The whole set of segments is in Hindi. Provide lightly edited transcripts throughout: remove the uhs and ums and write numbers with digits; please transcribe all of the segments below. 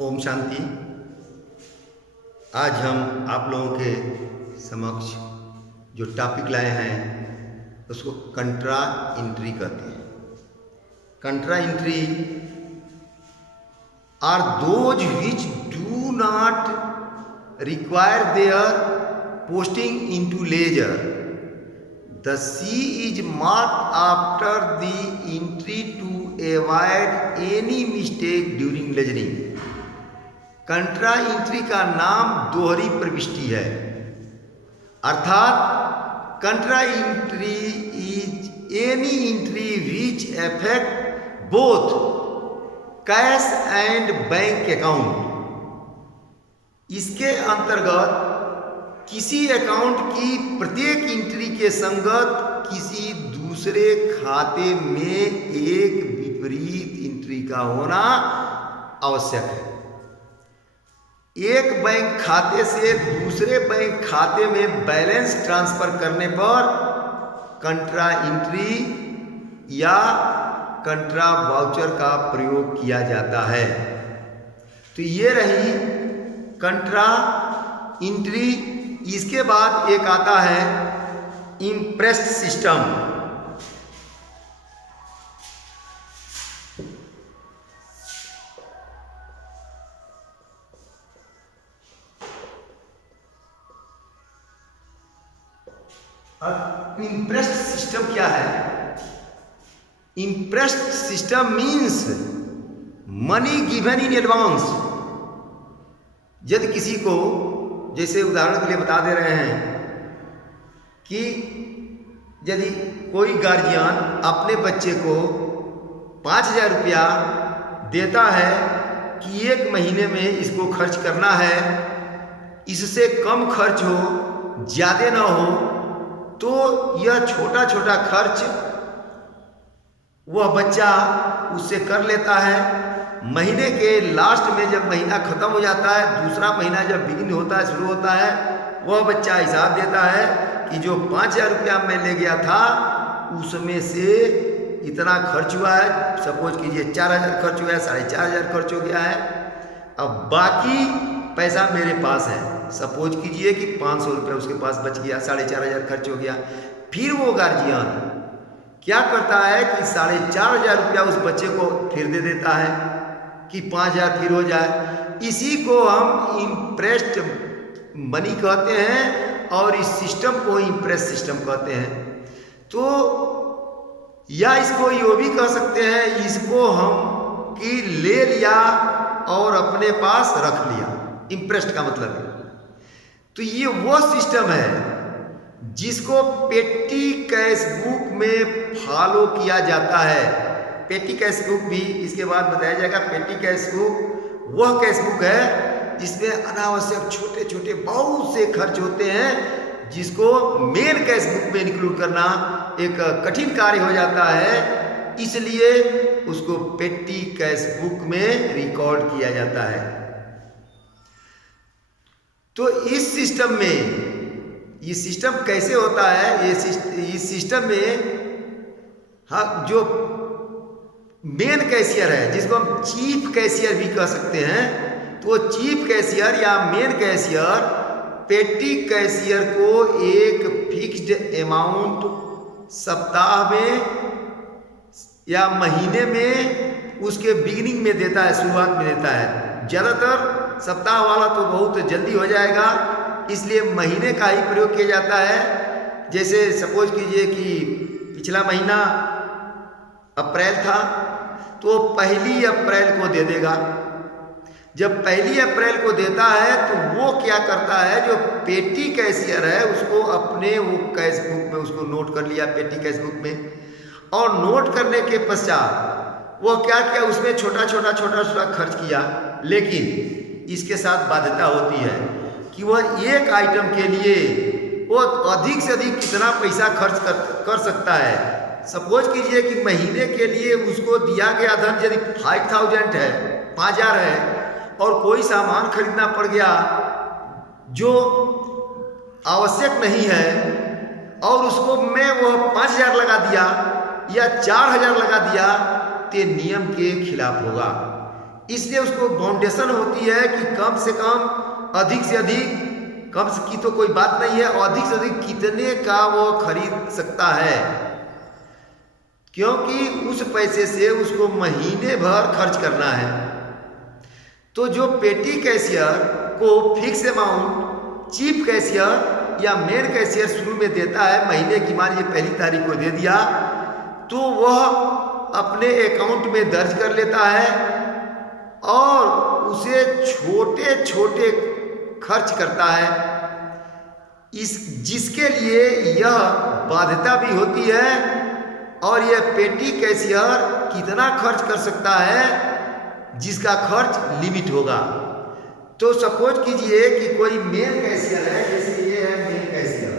ओम शांति। आज हम आप लोगों के समक्ष जो टॉपिक लाए हैं उसको कंट्रा इंट्री कहते हैं। Contra entry are those which do not require their posting into ledger. The C is marked after the entry to avoid any mistake during ledgering। Contra entry का नाम दोहरी प्रविष्टि है, अर्थात contra entry is any entry which affect both cash and bank account. इसके अंतर्गत किसी अकाउंट की प्रत्येक एंट्री के संगत किसी दूसरे खाते में एक विपरीत एंट्री का होना आवश्यक है। एक बैंक खाते से दूसरे बैंक खाते में बैलेंस ट्रांसफर करने पर कंट्रा एंट्री या कंट्रा वाउचर का प्रयोग किया जाता है। तो ये रही कंट्रा एंट्री। इसके बाद एक आता है इम्प्रेस्ड सिस्टम। अब इम्प्रेस्ड सिस्टम क्या है? Impressed system means money given in advance. यदि किसी को, जैसे उदाहरण के लिए बता दे रहे हैं कि यदि कोई गार्जियन अपने बच्चे को 5,000 रुपया देता है कि एक महीने में इसको खर्च करना है, इससे कम खर्च हो, ज़्यादा ना हो, तो यह छोटा छोटा खर्च वह बच्चा उससे कर लेता है। महीने के लास्ट में जब महीना ख़त्म हो जाता है, दूसरा महीना जब बिगिन होता है, शुरू होता है, वह बच्चा हिसाब देता है कि जो 5,000 रुपया मैं ले गया था उसमें से इतना खर्च हुआ है। सपोज कीजिए 4,000 खर्च हुआ है, 4,500 खर्च हो गया है। अब बाकी पैसा मेरे पास है। सपोज कीजिए कि 500 रुपया उसके पास बच गया, 4,500 खर्च हो गया। फिर वो गार्जियन क्या करता है कि 4,500 रुपया उस बच्चे को फिर दे देता है कि 5,000 फिर हो जाए। इसी को हम इम्प्रेस्ड मनी कहते हैं और इस सिस्टम को इम्प्रेस सिस्टम कहते हैं। तो या इसको यो भी कह सकते हैं, इसको हम कि ले लिया और अपने पास रख लिया, इम्प्रेस्ड का मतलब है। तो ये वो सिस्टम है जिसको पेटी कैश बुक में फॉलो किया जाता है। पेटी कैश बुक भी इसके बाद बताया जाएगा। पेटी कैश बुक वह कैश बुक है जिसमें अनावश्यक छोटे छोटे बहुत से खर्च होते हैं, जिसको मेन कैश बुक में इंक्लूड करना एक कठिन कार्य हो जाता है, इसलिए उसको पेटी कैश बुक में रिकॉर्ड किया जाता है। तो इस सिस्टम में, ये सिस्टम कैसे होता है? इस सिस्टम में हाँ, जो मेन कैशियर है, जिसको हम चीफ कैशियर भी कह सकते हैं, तो चीफ कैशियर या मेन कैशियर पेटी कैशियर को एक फिक्स्ड अमाउंट सप्ताह में या महीने में उसके बिगिनिंग में देता है, शुरुआत में देता है। ज़्यादातर सप्ताह वाला तो बहुत जल्दी हो जाएगा, इसलिए महीने का ही प्रयोग किया जाता है। जैसे सपोज कीजिए कि पिछला महीना अप्रैल था, तो 1 अप्रैल को दे देगा। जब 1 अप्रैल को देता है तो वो क्या करता है, जो पेटी कैशियर है उसको अपने वो कैश बुक में उसको नोट कर लिया, पेटी कैश बुक में। और नोट करने के पश्चात वो क्या किया, उसमें छोटा छोटा खर्च किया। लेकिन इसके साथ बाध्यता होती है कि वह एक आइटम के लिए वो अधिक से अधिक कितना पैसा खर्च कर सकता है। सपोज कीजिए कि महीने के लिए उसको दिया गया धन यदि 5,000 है, 5,000 है, और कोई सामान खरीदना पड़ गया जो आवश्यक नहीं है और उसको मैं वह 5,000 लगा दिया या 4,000 लगा दिया, तो नियम के खिलाफ होगा। इसलिए उसको फाउंडेशन होती है कि कम से कम, अधिक से अधिक, कम की तो कोई बात नहीं है, अधिक से अधिक कितने का वो खरीद सकता है, क्योंकि उस पैसे से उसको महीने भर खर्च करना है। तो जो पेटी कैशियर को फिक्स अमाउंट चीफ कैशियर या मेन कैशियर शुरू में देता है, महीने की मान लीजिए 1 तारीख को दे दिया, तो वह अपने अकाउंट में दर्ज कर लेता है और उसे छोटे छोटे खर्च करता है, जिसके लिए यह बाध्यता भी होती है। और यह पेटी कैशियर कितना खर्च कर सकता है, जिसका खर्च लिमिट होगा। तो सपोज कीजिए कि कोई मेन कैशियर है, जैसे ये है मेन कैशियर,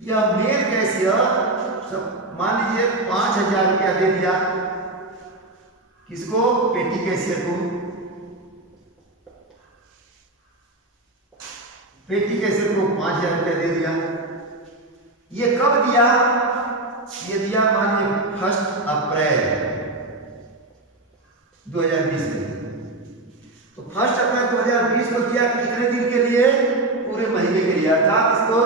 यह मेन कैशियर मान लीजिए 5,000 रुपया दे दिया, किसको? पेटी कैशियर को। पेटी कैशियर को 5,000 रुपया दे दिया। ये कब दिया? ये दिया मान लीजिए 1 अप्रैल 2020 में। तो 1 अप्रैल 2020 को दिया कितने दिन के लिए? पूरे महीने के लिए, अर्थात इसको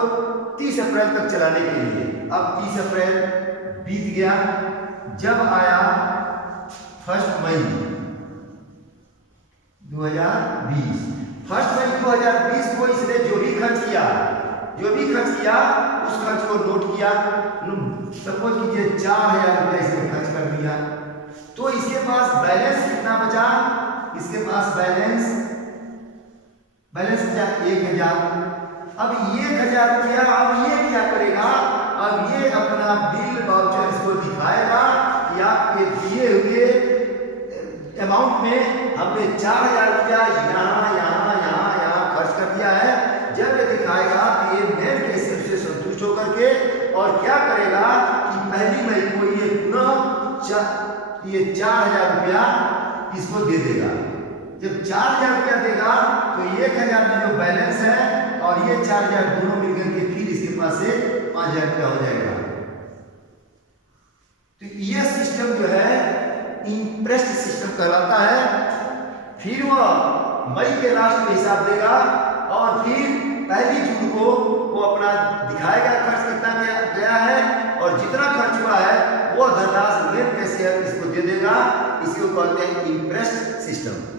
30 अप्रैल तक चलाने के लिए। अब 30 अप्रैल बीत गया, जब आया 1 मई 2020, 1 मई 2020 को इसने जो भी खर्च किया उस खर्च को नोट किया। सपोज कीजिए 4,000 रुपया इसने खर्च कर दिया, तो इसके पास बैलेंस कितना बचा? इसके पास बैलेंस बचा 1,000। अब 1,000 रुपया, अब ये क्या करेगा? अब ये अपना बिल वाउचर इसको दिखाएगा या ये दिए हुए अमाउंट में हमने 4,000 रुपया यहाँ खर्च कर दिया है। जब ये दिखाएगा कि ये मेन कैशियर से संतुष्ट होकर के और क्या करेगा कि 1 मई को ये पुनः ये 4,000 रुपया इसको दे देगा। जब 4,000 रुपया देगा तो 1,000 में जो बैलेंस है और ये 4,000 दोनों मिलकर के फिर इसके पास से 5,000 रुपया हो जाएगा। तो ये सिस्टम जो है इंप्रेस्ड सिस्टम कहलाता है। फिर वह मई के लास्ट में हिसाब देगा और फिर 1 जून को वो अपना दिखाएगा खर्च कितना गया है, और जितना खर्च हुआ है वो धनराशि मेन कैशियर इसको दे देगा। इसी को कहते हैं इंप्रेस्ड सिस्टम।